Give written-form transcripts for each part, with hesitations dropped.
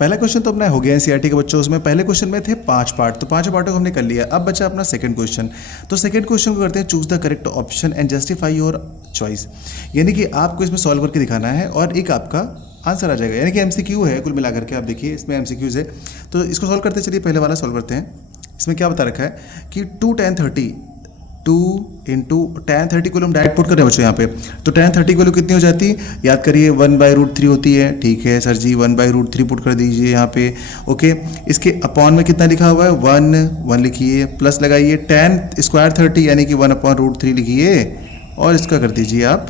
पहला क्वेश्चन तो अपना हो गया एनसीईआरटी के बच्चों। उसमें पहले क्वेश्चन में थे 5 पार्ट, तो 5 पार्टों को हमने कर लिया। अब बचा अपना सेकंड क्वेश्चन। तो सेकंड क्वेश्चन को करते हैं choose the correct option and justify your choice. यानी कि आपको इसमें सॉल्व करके दिखाना है और एक आपका आंसर आ जाएगा। यानी कि एमसीक्यू है कुल मिलाकर के। आप देखिए इसमें एमसीक्यूज है, तो इसको सॉल्व करते चलिए। पहले वाला सॉल्व करते हैं। इसमें क्या बता रखा है कि 2 tan 30 2 इंटू tan 30 को हम डायरेक्ट पुट कर रहे हैं बच्चों यहाँ पे। तो tan 30 की वैल्यू कितनी हो जाती है, याद करिए 1/√3 होती है। ठीक है सर जी, 1/√3 पुट कर दीजिए यहाँ पे। ओके, इसके अपॉन में कितना लिखा हुआ है, 1 लिखिए, प्लस लगाइए tan स्क्वायर 30 यानी कि 1/√3 लिखिए और इसका कर दीजिए आप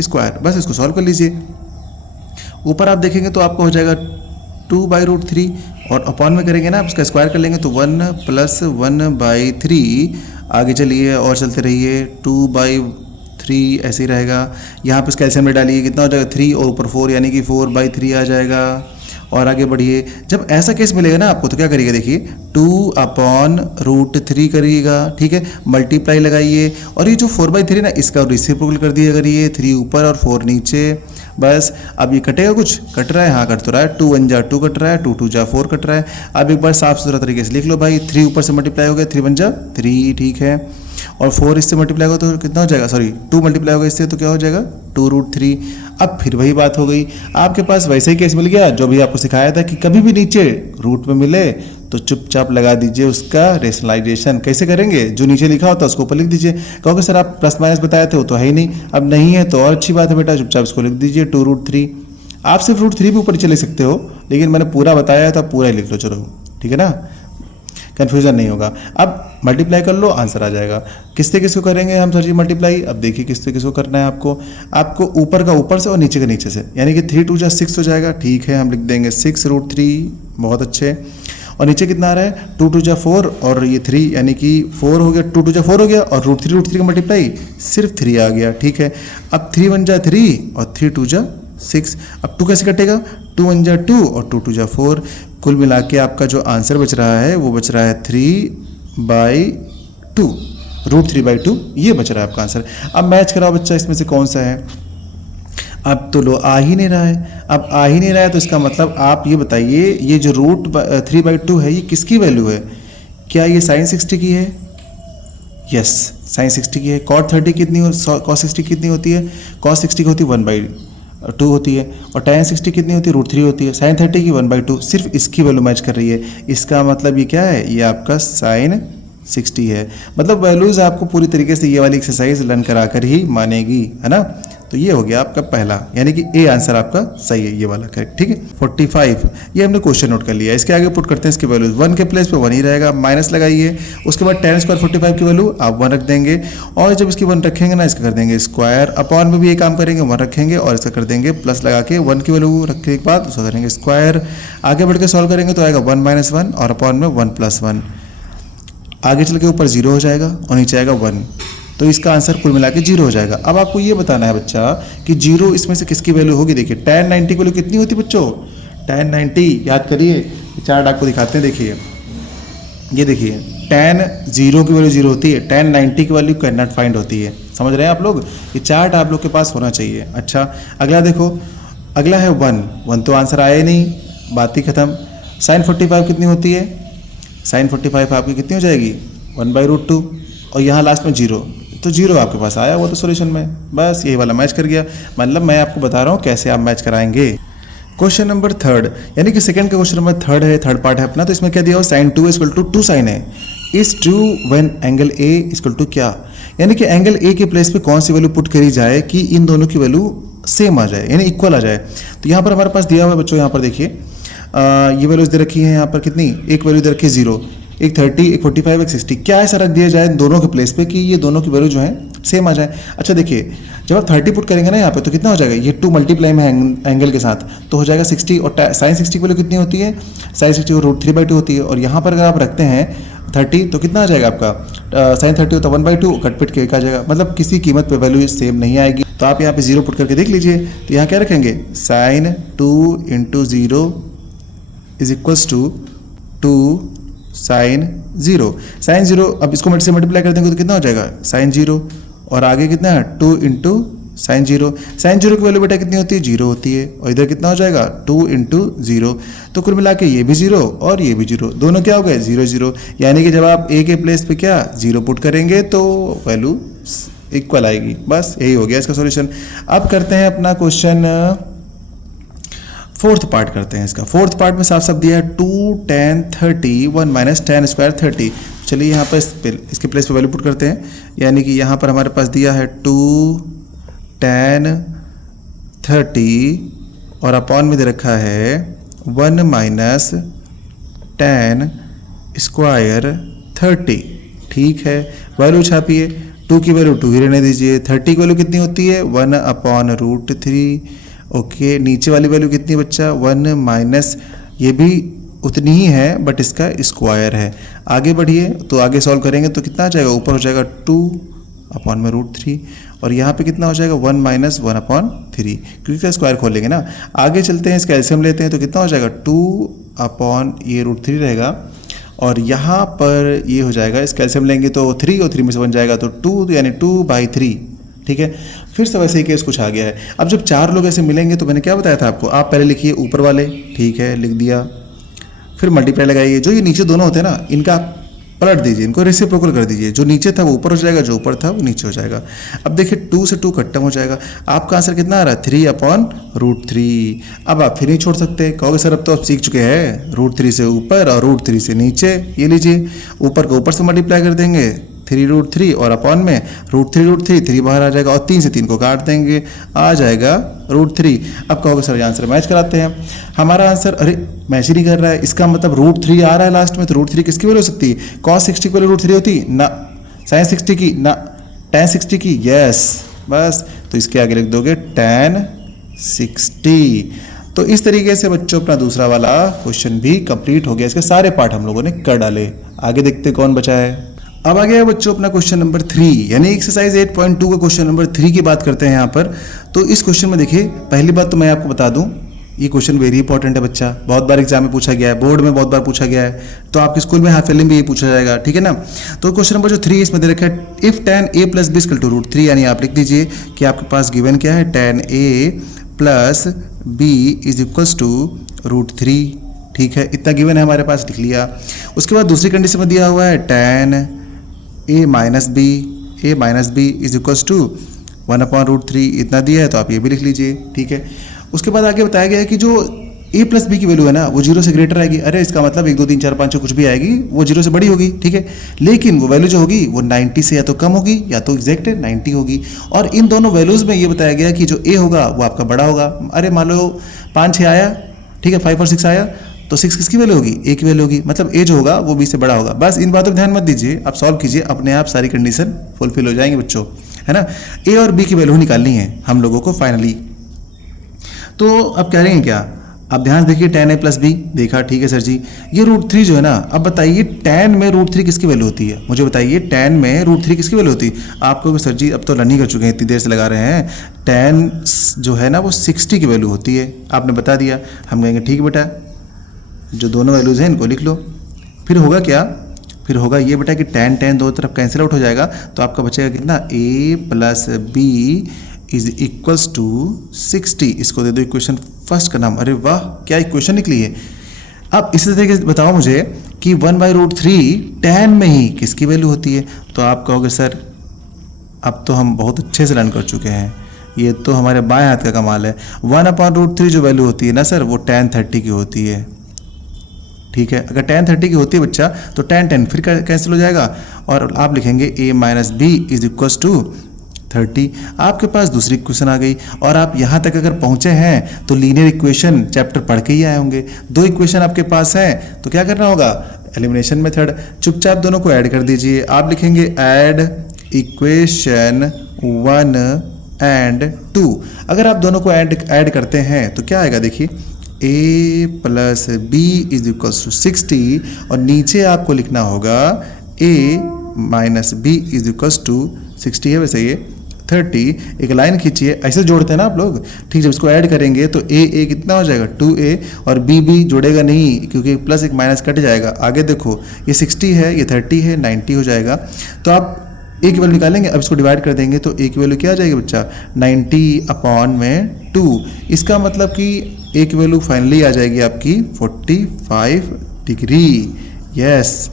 स्क्वायर। बस इसको सॉल्व कर लीजिए। ऊपर आप देखेंगे तो आपको हो जाएगा 2/√3 और अपॉन में करेंगे ना आप उसका स्क्वायर कर लेंगे तो 1 + 1/3। आगे चलिए और चलते रहिए, 2/3 ऐसे ही रहेगा। यहाँ पे इस कैल्शियम में डालिए, कितना हो जाएगा 3 और ऊपर 4 यानी कि 4/3 आ जाएगा। और आगे बढ़िए। जब ऐसा केस मिलेगा ना आपको तो क्या करिएगा, देखिए 2/√3 करिएगा। ठीक है, मल्टीप्लाई लगाइए और ये जो 4/3 ना इसका रेसिप्रोकल कर दिया करिए, 3 ऊपर और 4 नीचे। बस अब ये कटेगा, कुछ कट रहा है, हाँ कट तो रहा है। 2 1 जा 2 कट रहा है, 2 2 जा 4 कट रहा है। अब एक बार साफ सुथरा तरीके से लिख लो भाई, 3 ऊपर से मल्टीप्लाई हो गया, 3 1 जा 3। ठीक है, और 4 इससे मल्टीप्लाई होगा तो कितना हो जाएगा, सॉरी 2 मल्टीप्लाई होगा इससे तो क्या हो जाएगा 2√3। अब फिर वही बात हो गई, आपके पास वैसे ही केस मिल गया जो भी आपको सिखाया था कि कभी भी नीचे रूट में मिले तो चुपचाप लगा दीजिए उसका रेशनलाइजेशन। कैसे करेंगे, जो नीचे लिखा होता है उसको ऊपर लिख दीजिए। कहोगे सर आप प्लस माइनस बताए थे वो तो है ही नहीं। अब नहीं है तो और अच्छी बात है बेटा, चुपचाप इसको लिख दीजिए 2√3। आप सिर्फ √3 भी ऊपर नीचे लिख सकते हो, लेकिन मैंने पूरा बताया है तो आप पूरा ही लिख लो, चलो ठीक है ना, कन्फ्यूजन नहीं होगा। अब मल्टीप्लाई कर लो, आंसर आ जाएगा। किससे किसको करेंगे हम सर जी मल्टीप्लाई, अब देखिए किससे किसको करना है आपको ऊपर का ऊपर से और नीचे का नीचे से, यानी कि 3 2 जा 6 हो जाएगा। ठीक है, हम लिख देंगे 6√3, बहुत अच्छे। और नीचे कितना आ रहा है 2 2 जा 4 और ये 3 यानी कि 4 हो गया, 2 2 जा 4 हो गया और √3 का मल्टीप्लाई सिर्फ 3 आ गया। ठीक है, अब 3 1 जा 3 और 3 2 जा 6। अब 2 कैसे कटेगा, 2 1 जा 2 और 2 2 जा 4। कुल मिला के आपका जो आंसर बच रहा है वो बच रहा है 3/2, √3/2 ये बच रहा है आपका आंसर। अब मैच कराओ बच्चा, इसमें से कौन सा है। अब तो लो आ ही नहीं रहा है। अब आ ही नहीं रहा है तो इसका मतलब आप ये बताइए, ये जो √3/2 है ये किसकी वैल्यू है, क्या ये sin 60 की है, यस sin 60 की है। cot 30 कितनी cos 60 कितनी होती है, cos 60 की होती है 1/2 होती है। और tan 60 कितनी होती है, √3 होती है। sin 30 की 1/2, सिर्फ इसकी वैल्यू मैच कर रही है। इसका मतलब ये क्या है, ये आपका sin 60 है। मतलब वैल्यूज आपको पूरी तरीके से ये वाली एक्सरसाइज लर्न करा कर ही मानेगी, है ना। तो ये हो गया आपका पहला, यानी कि ए आंसर आपका सही है, ये वाला करेक्ट। ठीक है, 45 ये हमने क्वेश्चन नोट कर लिया। इसके आगे पुट करते हैं इसकी वैल्यूज। 1 के प्लेस पे 1 ही रहेगा, माइनस लगाइए। उसके बाद tan स्क्वायर 45 की वैल्यू आप 1 रख देंगे और जब इसकी 1 रखेंगे ना इसका कर देंगे स्क्वायर। अपॉन में भी ये काम करेंगे, 1 रखेंगे और इसका कर देंगे प्लस लगा के 1 की वैल्यू रखने के बाद उसका करेंगे स्क्वायर। आगे बढ़ के सॉल्व करेंगे तो आएगा 1 - 1 और अपॉन में 1 + 1। आगे चल के ऊपर 0 हो जाएगा और नीचे आएगा 1, तो इसका आंसर कुल मिला के 0 हो जाएगा। अब आपको ये बताना है बच्चा कि 0 इसमें से किसकी वैल्यू होगी। देखिए tan 90 की वैल्यू कितनी होती है बच्चों, tan 90 याद करिए, चार्ट आपको दिखाते हैं। देखिए ये देखिए tan 0 की वैल्यू 0 होती है, tan 90 की वैल्यू कैन नॉट फाइंड होती है। समझ रहे हैं आप लोग, ये चार्ट आप लोग के पास होना चाहिए। अच्छा अगला देखो, अगला है 1 तो आंसर आया ही नहीं, बात ही खत्म। sin 45 कितनी होती है, sin 45 आपकी कितनी हो जाएगी 1/√2 और यहाँ लास्ट में 0, तो 0 आपके पास आया वो तो सॉल्यूशन में। बस यही वाला मैच कर गया। मतलब मैं आपको बता रहा हूँ कैसे आप मैच कराएंगे। क्वेश्चन नंबर 3, यानी कि सेकंड का क्वेश्चन नंबर 3 है, थर्ड पार्ट है अपना। तो इसमें क्या दिया हो, sin 2 = 2 sin A is true when angle A = क्या, यानी कि एंगल A के प्लेस पे कौन सी वैल्यू पुट करी जाए कि इन दोनों की वैल्यू सेम आ जाए, यानी इक्वल आ जाए। तो यहाँ पर हमारे पास दिया हुआ है बच्चों, यहाँ पर देखिए ये वैल्यूज दे रखी है। यहाँ पर कितनी, एक वैल्यू दे रखी है 0, एक 30, एक 45, एक 60। क्या ऐसा रख दिया जाए दोनों के प्लेस पे कि ये दोनों की वैल्यू जो है सेम आ जाए। अच्छा देखिए जब आप 30 पुट करेंगे ना यहाँ पे तो कितना हो जाएगा, ये 2 मल्टीप्लाई में एंगल के साथ तो हो जाएगा 60 और sin 60 की वैल्यू कितनी होती है, sin 60 √3/2 होती है। और यहाँ पर अगर आप रखते हैं 30 तो कितना आ जाएगा आपका sin 30 होता है 1/2, कट पिट के आ जाएगा। मतलब किसी कीमत पे वैल्यू सेम नहीं आएगी। तो आप यहाँ पे 0 पुट करके देख लीजिए। तो यहाँ क्या रखेंगे, sin 2 × 0 = 2 sin 0। sin 0 अब इसको से मल्टीप्लाई कर देंगे तो कितना हो जाएगा sin 0 और आगे कितना है 2 × साइन जीरो की वैल्यू बेटा कितनी होती है, 0 होती है। और इधर कितना हो जाएगा, 2 इंटू 0। तो कुल मिला के ये भी 0 और ये भी 0, दोनों क्या हो गए, 0 0। यानी कि जब आप ए के प्लेस पे क्या 0 पुट करेंगे तो वैल्यू इक्वल आएगी। बस यही हो गया इसका सॉल्यूशन। अब करते हैं अपना क्वेश्चन फोर्थ पार्ट करते हैं इसका। फोर्थ पार्ट में साफ साफ दिया है 2 tan 30 1 माइनस tan स्क्वायर 30। चलिए यहाँ पर इसके प्लेस पे वैल्यू पुट करते हैं। यानी कि यहाँ पर हमारे पास दिया है 2 tan 30 और अपॉन में दे रखा है 1 माइनस tan स्क्वायर 30। ठीक है, वैल्यू छापिए। 2 की वैल्यू 2 ही रहने दीजिए। 30 की वैल्यू कितनी होती है, 1 अपॉन रूट 3। ओके, नीचे वाली वैल्यू कितनी बच्चा, 1 माइनस, ये भी उतनी ही है बट इसका स्क्वायर है। आगे बढ़िए तो आगे सॉल्व करेंगे तो कितना आ जाएगा, ऊपर हो जाएगा 2 अपॉन में रूट 3 और यहाँ पे कितना हो जाएगा 1 माइनस 1 अपॉन 3, क्योंकि इसका स्क्वायर खोलेंगे ना। आगे चलते हैं, इसका एलसीएम लेते हैं तो कितना हो जाएगा 2 अपॉन ये रूट 3 रहेगा और यहाँ पर ये हो जाएगा, इसका एलसीएम लेंगे तो 3 और 3 में से बन जाएगा तो 2, यानी 2/3। ठीक है, फिर से वैसे ही केस कुछ आ गया है। अब जब 4 लोग ऐसे मिलेंगे तो मैंने क्या बताया था आपको, आप पहले लिखिए ऊपर वाले, ठीक है लिख दिया, फिर मल्टीप्लाई लगाइए। जो ये नीचे दोनों होते हैं ना, इनका पलट दीजिए, इनको रेसिप्रोकल कर दीजिए। जो नीचे था वो ऊपर हो जाएगा, जो ऊपर था वो नीचे हो जाएगा। अब देखिए 2 से 2 खत्म हो जाएगा। आपका आंसर कितना आ रहा है, 3 अपॉन रूट 3। अब आप फिर नहीं छोड़ सकते, कहोगे सर अब तो आप सीख चुके हैं, रूट 3 से ऊपर और रूट 3 से नीचे। ये लीजिए, ऊपर को ऊपर से मल्टीप्लाई कर देंगे 3 रूट 3 और अपॉन में रूट 3 3 बाहर आ जाएगा और 3 से 3 को काट देंगे, आ जाएगा रूट 3। अब कहोगे सर आंसर मैच कराते हैं। हमारा आंसर अरे मैच ही नहीं कर रहा है, इसका मतलब रूट 3 आ रहा है लास्ट में, तो रूट 3 किसकी वैल्यू हो सकती है, cos 60 की वैल्यू रूट 3 होती ना, sin 60 की ना, tan 60 की, यस बस। तो इसके आगे लिख दोगे tan 60। तो इस तरीके से बच्चों अपना दूसरा वाला क्वेश्चन भी कंप्लीट हो गया। इसके सारे पार्ट हम लोगों ने कर डाले। आगे देखते कौन बचा है। अब आ गया बच्चों अपना क्वेश्चन नंबर 3, यानी एक्सरसाइज 8.2 का क्वेश्चन नंबर 3 की बात करते हैं यहाँ पर। तो इस क्वेश्चन में देखिए, पहली बात तो मैं आपको बता दूं, ये क्वेश्चन वेरी इंपॉर्टेंट है बच्चा, बहुत बार एग्जाम में पूछा गया है, बोर्ड में बहुत बार पूछा गया है, तो आपके स्कूल में हाफ एलिंग भी ये पूछा जाएगा, ठीक है ना। तो क्वेश्चन नंबर जो 3 इसमें दे रखा है, if tan a plus B equal to root 3, यानी आप लिख दीजिए कि आपके पास गिवन क्या है, tan a plus B is equals to root 3। ठीक है, इतना गिवन है हमारे पास, लिख लिया। उसके बाद दूसरी कंडीशन में दिया हुआ है tan a minus B is equals to 1 upon root 3, इतना दिया है तो आप ये भी लिख लीजिए। ठीक है, उसके बाद आगे बताया गया है कि जो a प्लस बी की वैल्यू है ना वो 0 से ग्रेटर आएगी। अरे इसका मतलब 1 2 3 4 5 कुछ भी आएगी, वो 0 से बड़ी होगी। ठीक है, लेकिन वो वैल्यू जो होगी वो 90 से या तो कम होगी या तो एग्जैक्ट 90 होगी। और इन दोनों वैल्यूज़ में ये बताया गया कि जो a होगा वो आपका बड़ा होगा। अरे मान लो 5 6 आया, ठीक है, 5 और 6 आया, तो 6 किसकी वैल्यू होगी, a की वैल्यू होगी, मतलब a जो होगा वो b से बड़ा होगा। बस इन बातों पर ध्यान मत दीजिए, आप सॉल्व कीजिए, अपने आप सारी कंडीशन फुलफिल हो जाएंगे बच्चों, है ना। a और b की वैल्यू निकालनी है हम लोगों को फाइनली। तो अब कह रहे हैं क्या, अब ध्यान देखिए, tan a प्लस बी देखा, ठीक है सर जी। ये रूट 3 जो है ना, अब बताइए tan में रूट 3 किसकी वैल्यू होती है, मुझे बताइए tan में रूट 3 किसकी वैल्यू होती है। आपको सर जी अब तो रन ही कर चुके हैं, इतनी देर से लगा रहे हैं। tan जो है ना वो 60 की वैल्यू होती है, आपने बता दिया। हम कहेंगे ठीक बेटा, जो दोनों वैल्यूज़ हैं इनको लिख लो। फिर होगा क्या, फिर होगा ये बेटा कि tan दो तरफ कैंसिल आउट हो जाएगा, तो आपका बचेगा कितना, a plus B is equals to 60। इसको दे दो इक्वेशन फर्स्ट का नाम। अरे वाह, क्या इक्वेशन निकली है। अब इसी तरीके से बताओ मुझे कि 1/√3 tan में ही किसकी वैल्यू होती है। तो आप कहोगे सर अब तो हम बहुत अच्छे से लर्न कर चुके हैं, ये तो हमारे बाएं हाथ का कमाल है। 1/√3 जो वैल्यू होती है ना सर, वो tan 30 की होती है। ठीक है, अगर tan 30 की होती है बच्चा तो tan फिर कैंसिल हो जाएगा और आप लिखेंगे a minus B is equals to 30। आपके पास दूसरी इक्वेशन आ गई और आप यहाँ तक अगर पहुँचे हैं तो लीनियर इक्वेशन चैप्टर पढ़ के ही आए होंगे। 2 इक्वेशन आपके पास है तो क्या करना होगा, एलिमिनेशन मेथड, चुपचाप दोनों को ऐड कर दीजिए। आप लिखेंगे ऐड इक्वेशन 1 एंड 2। अगर आप दोनों को ऐड करते हैं तो क्या आएगा, देखिए a plus B is equals to 60 और नीचे आपको लिखना होगा a minus B is equals to 60 है वैसे ये 30। एक लाइन खींचिए, ऐसे जोड़ते हैं ना आप लोग, ठीक। जब इसको ऐड करेंगे तो a कितना हो जाएगा 2a और b जोड़ेगा नहीं क्योंकि प्लस एक माइनस कट जाएगा। आगे देखो ये 60 है, ये 30 है, 90 हो जाएगा। तो आप ए की वैल्यू निकालेंगे, अब इसको डिवाइड कर देंगे तो ए की वैल्यू क्या आ जाएगी बच्चा 90/2। इसका मतलब कि ए की वैल्यू फाइनली आ जाएगी आपकी 45 डिग्री। यस,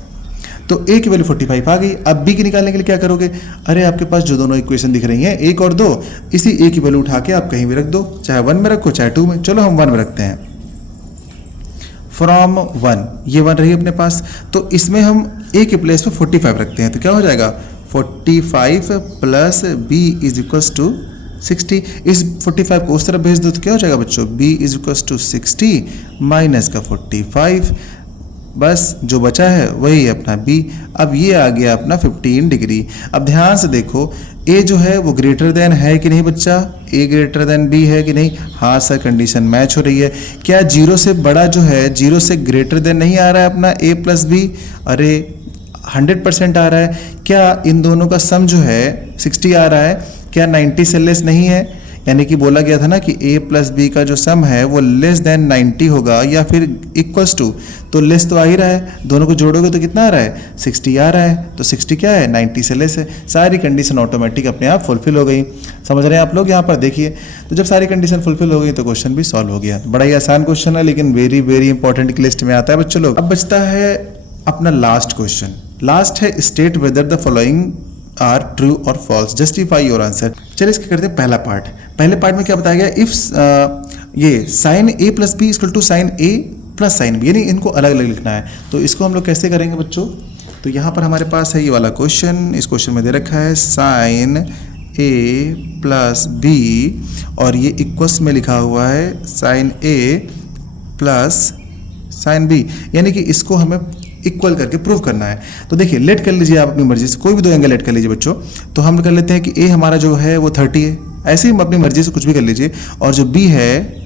तो ए की वैल्यू 45 आ गई। अब बी की निकालने के लिए क्या करोगे, अरे आपके पास जो दोनों इक्वेशन दिख रही हैं 1 और 2, इसी ए की वैल्यू उठा के आप कहीं भी रख दो, चाहे 1 में रखो चाहे 2 में। चलो हम 1 में रखते हैं। फ्रॉम 1, ये 1 रही अपने पास, तो इसमें हम ए के प्लेस पे 45 रखते हैं, तो क्या हो जाएगा 45 plus B is equals to 60। इस 45 को उस तरफ भेज दो तो क्या हो जाएगा बच्चों, b is equals to 60 minus का 45, बस जो बचा है वही अपना b। अब ये आ गया अपना 15 डिग्री। अब ध्यान से देखो, a जो है वो ग्रेटर देन है कि नहीं बच्चा, a ग्रेटर देन b है कि नहीं, हाँ सर कंडीशन मैच हो रही है। क्या 0 से बड़ा जो है 0 से ग्रेटर देन नहीं आ रहा है अपना a प्लस बी, अरे 100% आ रहा है। क्या इन दोनों का सम जो है 60 आ रहा है, क्या 90 से लेस नहीं है, यानी कि बोला गया था ना कि a प्लस बी का जो सम है वो लेस देन 90 होगा या फिर इक्वल्स टू, तो लेस तो आ ही रहा है, दोनों को जोड़ोगे तो कितना आ रहा है 60 आ रहा है, तो 60 क्या है 90 से लेस है। सारी कंडीशन ऑटोमेटिक अपने आप फुलफिल हो गई। समझ रहे हैं आप लोग यहाँ पर, देखिए तो जब सारी कंडीशन फुलफिल हो गई तो क्वेश्चन भी सॉल्व हो गया। बड़ा ही आसान क्वेश्चन है लेकिन वेरी वेरी इंपॉर्टेंट की लिस्ट में आता है बच्चों लोग। अब बचता है अपना लास्ट क्वेश्चन। लास्ट है state whether the following are true और फॉल्स, जस्टिफाई योर आंसर। चलिए इसके करते हैं पहला पार्ट। पहले पार्ट में क्या बताया गया, इफ ये sine A plus B equal to sine A plus sine B, यानी इनको अलग अलग लिखना है। तो इसको हम लोग कैसे करेंगे बच्चों, तो यहाँ पर हमारे पास है ये वाला क्वेश्चन, इस क्वेश्चन में दे रखा है साइन ए प्लस बी और ये इक्वल्स में लिखा हुआ है sign A plus sine B, यानी कि इसको हमें इक्वल करके प्रूव करना है। तो देखिए लेट कर लीजिए आप अपनी मर्जी से, कोई भी दो एंगल लेट कर लीजिए बच्चों। तो हम कर लेते हैं कि ए हमारा जो है वो 30 है, ऐसे ही अपनी मर्जी से कुछ भी कर लीजिए, और जो बी है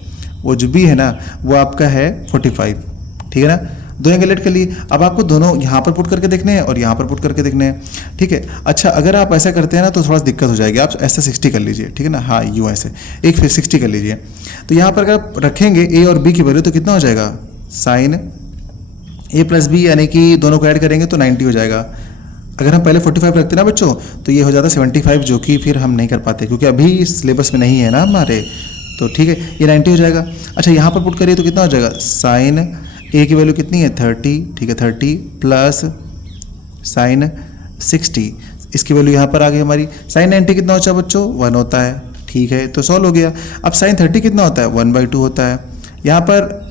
वो जो बी है ना वो आपका है 45, ठीक है ना। दो एंगल लेट कर लिए, अब आपको दोनों यहाँ पर पुट करके देखने हैं और यहाँ पर पुट करके देखने हैं, ठीक है। अच्छा अगर आप ऐसा करते हैं ना तो थोड़ा सा दिक्कत हो जाएगी, आप ऐसा 60 कर लीजिए, ठीक है ना, हाँ यूँ ऐसे एक फिर 60 कर लीजिए। तो यहाँ पर अगर आप रखेंगे ए और बी की वैल्यू तो कितना हो जाएगा, साइन ए प्लस बी, यानी कि दोनों को ऐड करेंगे तो 90 हो जाएगा। अगर हम पहले 45 रखते ना बच्चों तो ये हो जाता 75, जो कि फिर हम नहीं कर पाते क्योंकि अभी सिलेबस में नहीं है ना हमारे, तो ठीक है ये 90 हो जाएगा। अच्छा यहाँ पर पुट करिए तो कितना हो जाएगा, साइन ए की वैल्यू कितनी है 30, ठीक है 30 प्लस साइन 60, इसकी वैल्यू यहाँ पर आ गई हमारी। साइन 90 कितना होता है बच्चों 1 होता है, ठीक है तो सॉल्व हो गया। अब साइन 30 कितना होता है 1/2 होता है। यहाँ पर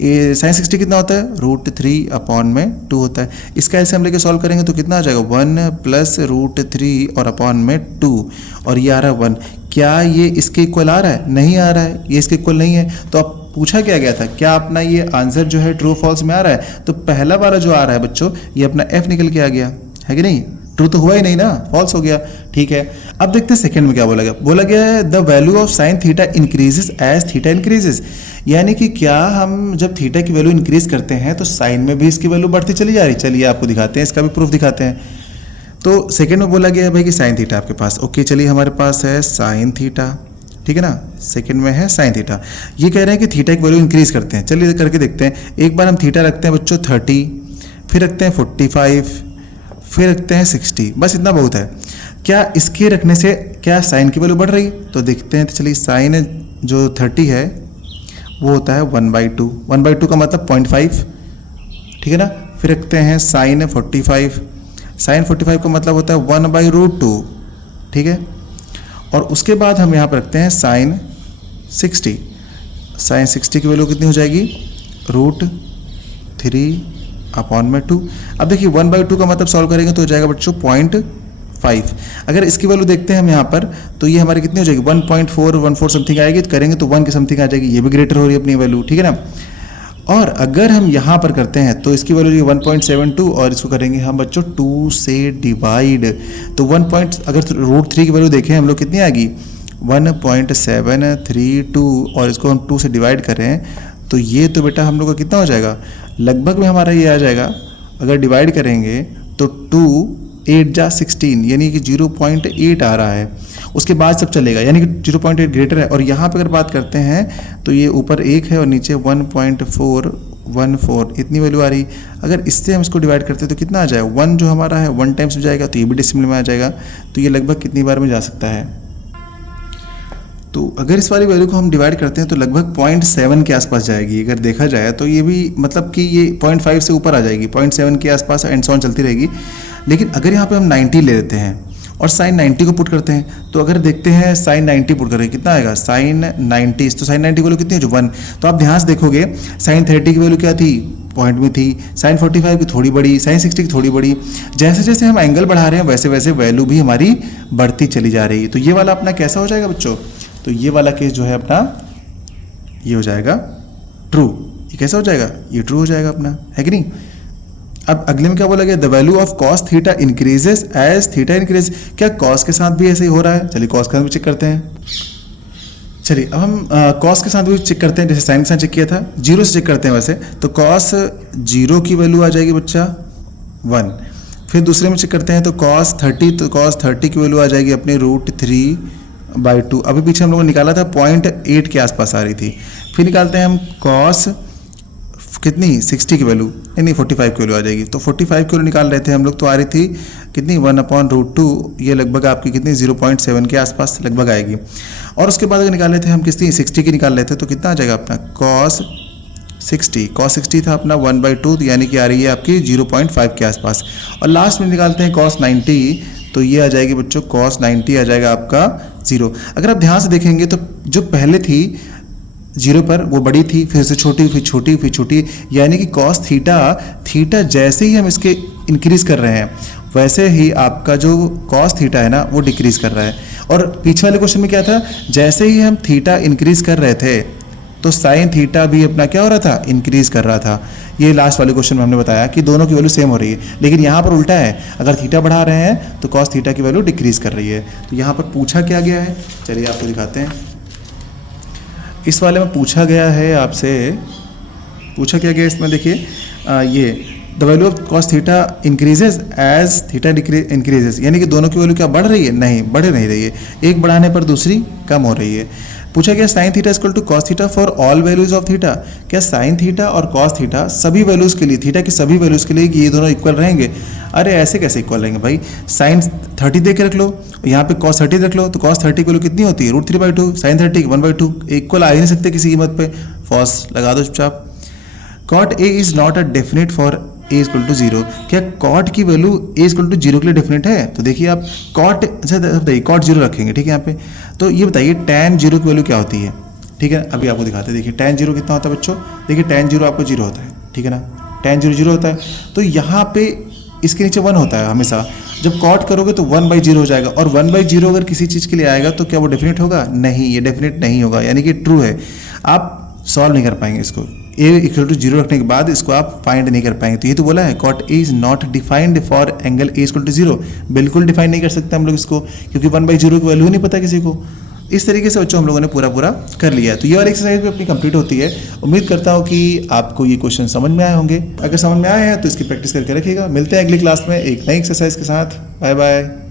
ये साइन 60 कितना होता है √3/2 होता है। इसका ऐसे हम लेके सॉल्व करेंगे तो कितना आ जाएगा 1 प्लस √3 और /2, और ये आ रहा है 1। क्या ये इसके इक्वल आ रहा है, नहीं आ रहा है, ये इसके इक्वल नहीं है। तो अब पूछा क्या गया था, क्या अपना ये आंसर जो है ट्रू फॉल्स में आ रहा है, तो पहला वाला जो आ रहा है बच्चों ये अपना एफ निकल के आ गया है कि नहीं, ट्रू तो हुआ ही नहीं ना, फॉल्स हो गया, ठीक है। अब देखते हैं सेकंड में क्या बोला गया। बोला गया है the value of sine theta increases as theta increases, यानी कि क्या हम जब थीटा की वैल्यू इंक्रीज करते हैं तो साइन में भी इसकी वैल्यू बढ़ती चली जा रही। चलिए आपको दिखाते हैं, इसका भी प्रूफ दिखाते हैं। तो सेकंड में बोला गया है भाई कि साइन थीटा आपके पास, ओके चलिए हमारे पास है साइन थीटा, ठीक है ना, सेकंड में है साइन थीटा। ये कह रहे हैं कि थीटा की वैल्यू इंक्रीज करते हैं, चलिए करके देखते हैं। एक बार हम थीटा रखते हैं बच्चों 30, फिर रखते हैं 45, फिर रखते हैं 60, बस इतना बहुत है। क्या इसके रखने से क्या साइन की वैल्यू बढ़ रही, तो देखते हैं। तो चलिए साइन जो 30 है वो होता है 1/2, 1/2 का मतलब 0.5, ठीक है ना। फिर रखते हैं साइन 45, साइन 45 का मतलब होता है 1/√2, ठीक है। और उसके बाद हम यहाँ पर रखते हैं साइन 60, साइन 60 की वैल्यू कितनी हो जाएगी √3/2। अब देखिए 1/2 का मतलब सॉल्व करेंगे तो हो जाएगा बच्चों 0.5। अगर इसकी वैल्यू देखते हैं हम यहाँ पर तो ये हमारी कितनी हो जाएगी 1.414 समथिंग आएगी, तो करेंगे तो 1 की समथिंग आ जाएगी, ये भी ग्रेटर हो रही है अपनी वैल्यू, ठीक है ना। और अगर हम यहाँ पर करते हैं तो इसकी वैल्यू 1.72 और इसको करेंगे हम बच्चों 2 से डिवाइड, तो 1. अगर √3 की वैल्यू देखें हम लोग कितनी आएगी 1.732 और इसको हम 2 से डिवाइड करें तो ये तो बेटा हम लोग का कितना हो जाएगा, लगभग में हमारा ये आ जाएगा। अगर डिवाइड करेंगे तो 2 8 जा 16, यानी कि 0.8 आ रहा है। उसके बाद सब चलेगा, यानी कि 0.8 ग्रेटर है। और यहाँ पे अगर बात करते हैं तो ये ऊपर 1 है और नीचे 1.4 14 इतनी वैल्यू आ रही। अगर इससे हम इसको डिवाइड करते हैं तो कितना आ जाएगा, 1 जो हमारा है 1 टाइम्स में जाएगा, तो ये भी डेसिमल में आ जाएगा। तो ये लगभग कितनी बार में जा सकता है, तो अगर इस वाली वैल्यू को हम डिवाइड करते हैं तो लगभग 0.7 के आसपास जाएगी। अगर देखा जाए तो ये भी मतलब कि ये 0.5 से ऊपर आ जाएगी, 0.7 के आसपास एंड सो ऑन चलती रहेगी। लेकिन अगर यहाँ पे हम 90 ले लेते हैं और साइन 90 को पुट करते हैं, तो अगर देखते हैं साइन 90 पुट करें कितना आएगा, साइन 90, तो साइन 90 की वैल्यू कितनी है, जो 1। तो आप ध्यान से देखोगे साइन 30 की वैल्यू क्या थी, पॉइंट में थी, साइन 45 की थोड़ी बड़ी, साइन 60 की थोड़ी बड़ी। जैसे जैसे हम एंगल बढ़ा रहे हैं वैसे वैसे वैल्यू भी हमारी बढ़ती चली जा रही है। तो ये वाला अपना कैसा हो जाएगा बच्चों, तो ये वाला केस जो है अपना ये हो जाएगा ट्रू। ये कैसा हो जाएगा, ये ट्रू हो जाएगा अपना, है कि नहीं। अब अगले में क्या बोला गया, the value of cos theta increases as theta increase. क्या कॉस के साथ भी ऐसे ही हो रहा है, चलिए कॉस के साथ भी चेक करते हैं। चलिए अब हम कॉस के साथ भी चेक करते हैं, जैसे साइन के साथ चेक किया था, जीरो से चेक करते हैं वैसे। तो कॉस 0 की वैल्यू आ जाएगी बच्चा 1। फिर दूसरे में चेक करते हैं तो कॉस 30, तो कॉस 30 की वैल्यू आ जाएगी अपने √3/2। अभी पीछे हम लोगों ने निकाला था 0.8 के आसपास आ रही थी। फिर निकालते हैं हम कॉस कितनी 60 की वैल्यू, नहीं 45 की वैल्यू आ जाएगी। तो 45 की वैल्यू निकाल रहे थे हम लोग, तो आ रही थी कितनी 1/√2, ये लगभग आपकी कितनी 0.7 के आसपास लगभग आएगी। और उसके बाद अगर निकाल रहे थे हम कितनी 60 की निकाल रहे थे, तो कितना आ जाएगा अपना कॉस 60 था अपना 1/2, यानी कि आ रही है आपकी 0.5 के आसपास। और लास्ट में निकालते हैं कॉस 90, तो ये आ जाएगी बच्चों कॉस 90 आ जाएगा आपका 0। अगर आप ध्यान से देखेंगे तो जो पहले थी 0 पर वो बड़ी थी, फिर से छोटी, फिर छोटी, फिर छोटी, यानी कि कॉस थीटा जैसे ही हम इसके इंक्रीज कर रहे हैं वैसे ही आपका जो कॉस थीटा है ना वो डिक्रीज कर रहा है। और पीछे वाले क्वेश्चन में क्या था, जैसे ही हम थीटा इंक्रीज कर रहे थे तो साइन थीटा भी अपना क्या हो रहा था, इंक्रीज कर रहा था। ये लास्ट वाले क्वेश्चन में हमने बताया कि दोनों की वैल्यू सेम हो रही है, लेकिन यहाँ पर उल्टा है, अगर थीटा बढ़ा रहे हैं तो कॉस थीटा की वैल्यू डिक्रीज कर रही है। तो यहाँ पर पूछा क्या गया है, चलिए आपको दिखाते हैं। इस वाले में पूछा गया है आपसे, पूछा क्या गया इसमें देखिए, ये the value of cos theta increases as theta increases, यानी कि दोनों की वैल्यू क्या बढ़ रही है, नहीं बढ़ नहीं रही है, एक बढ़ाने पर दूसरी कम हो रही है। पूछा गया sine theta equal to cos theta for all values of theta, क्या साइन थीटा और कॉस थीटा सभी वैल्यूज के लिए, थीटा की सभी वैल्यूज के लिए ये दोनों इक्वल रहेंगे। अरे ऐसे कैसे इक्वल रहेंगे भाई, साइन 30 दे के रख लो, यहाँ पे कॉस 30 रख लो, तो कॉस 30 की वैल्यू कितनी होती है √3/2, साइन 30 1/2, इक्वल आ ही नहीं सकते किसी कीमत पे, फॉल्स लगा दो चुपचाप। Cot A is not a definite for A equal to 0, क्या कॉट की वैल्यू ए इक्वल टू 0 के लिए डेफिनेट है। तो देखिए आप कॉट, अच्छा बताइए कॉट 0 रखेंगे, ठीक है यहाँ पे, तो ये बताइए tan 0 की वैल्यू क्या होती है, ठीक है अभी आपको दिखाते हैं। देखिए tan 0 कितना होता है बच्चों, देखिए tan 0 आपको 0 होता है, ठीक है ना, tan 0 0 होता है। तो यहाँ पे इसके नीचे 1 होता है हमेशा, जब कॉट करोगे तो 1/0 हो जाएगा, और 1/0 अगर किसी चीज़ के लिए आएगा तो क्या वो डेफिनेट होगा, नहीं ये डेफिनेट नहीं होगा, यानी कि ट्रू है। आप सॉल्व नहीं कर पाएंगे इसको, ए इक्वल टू 0 रखने के बाद इसको आप फाइंड नहीं कर पाएंगे। तो ये तो बोला है cot A is not defined for angle A equal to 0, बिल्कुल डिफाइन नहीं कर सकते हम लोग इसको, क्योंकि 1/0 की वैल्यू नहीं पता किसी को। इस तरीके से बच्चों हम लोगों ने पूरा कर लिया है। तो ये वाली एक्सरसाइज भी अपनी कंप्लीट होती है। उम्मीद करता हूँ कि आपको ये क्वेश्चन समझ में आए होंगे। अगर समझ में आए हैं तो इसकी प्रैक्टिस करके रखिएगा। मिलते हैं अगली क्लास में एक नई एक्सरसाइज के साथ। Bye bye.